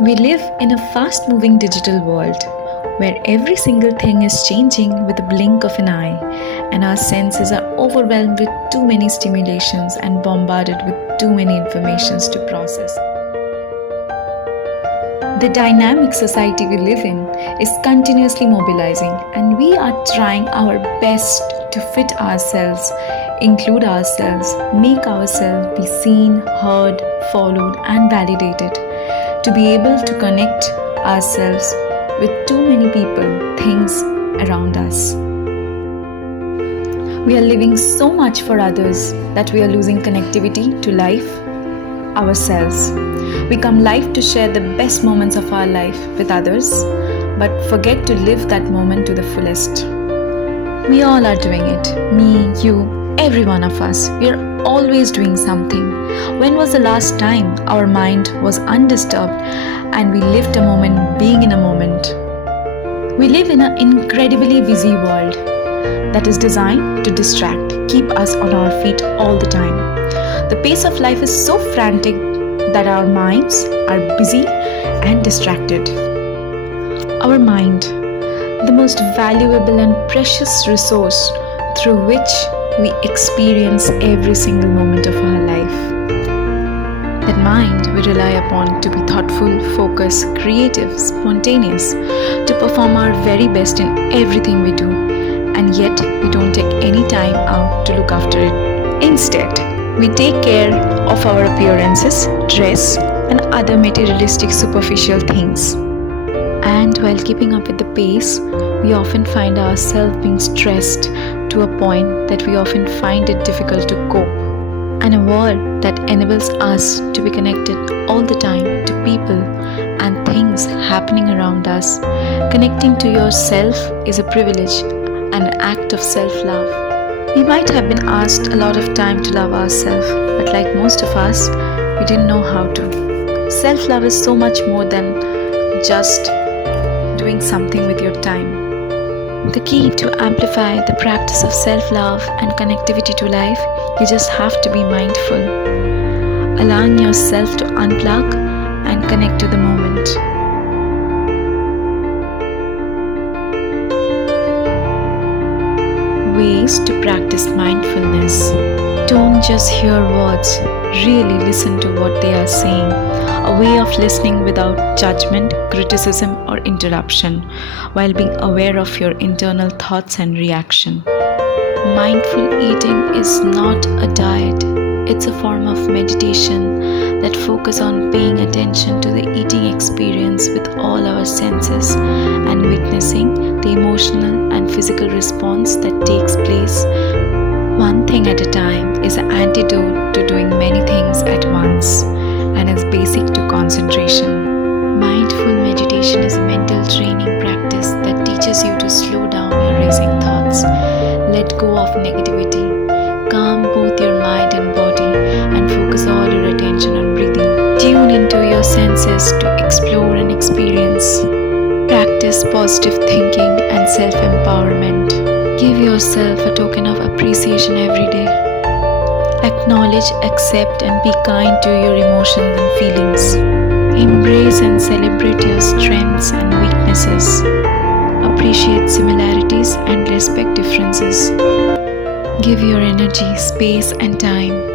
We live in a fast moving digital world where every single thing is changing with a blink of an eye, and our senses are overwhelmed with too many stimulations and bombarded with too many informations to process. The dynamic society we live in is continuously mobilizing, and we are trying our best to fit ourselves, include ourselves, make ourselves be seen, heard, followed, and validated, to be able to connect ourselves with too many people, things around us. We are living so much for others that we are losing connectivity to life, ourselves. We come live to share the best moments of our life with others, but forget to live that moment to the fullest. We all are doing it. Me, you, every one of us. We are always doing something. When was the last time our mind was undisturbed and we lived a moment being in a moment? We live in an incredibly busy world that is designed to distract, keep us on our feet all the time. The pace of life is so frantic that our minds are busy and distracted. Our mind, the most valuable and precious resource through which we experience every single moment of our life. That mind we rely upon to be thoughtful, focused, creative, spontaneous, to perform our very best in everything we do, and yet we don't take any time out to look after it. Instead, we take care of our appearances, dress, and other materialistic superficial things. And while keeping up with the pace, we often find ourselves being stressed to a point that we often find it difficult to cope. And a world that enables us to be connected all the time to people and things happening around us. Connecting to yourself is a privilege and an act of self-love. We might have been asked a lot of time to love ourselves, but like most of us, we didn't know how to. Self-love is so much more than just doing something with your time. The key to amplify the practice of self-love and connectivity to life, you just have to be mindful, allowing yourself to unplug and connect to the moment. Ways to practice mindfulness. Don't just hear words, really listen to what they are saying. A way of listening without judgment, criticism, or interruption, while being aware of your internal thoughts and reaction. Mindful eating is not a diet. It's a form of meditation that focuses on paying attention to the eating experience with all our senses and witnessing the emotional and physical response that takes place. One thing at a time is an antidote to doing many things at once and is basic to concentration. Mindful meditation is a mental training practice that teaches you to slow down your racing thoughts, let go of negativity, calm both your mind and body, and focus all your attention on breathing. Tune into your senses to explore and experience. Practice positive thinking and self-empowerment. Give yourself a token of appreciation every day. Acknowledge, accept, and be kind to your emotions and feelings. Embrace and celebrate your strengths and weaknesses. Appreciate similarities and respect differences. Give your energy, space, and time.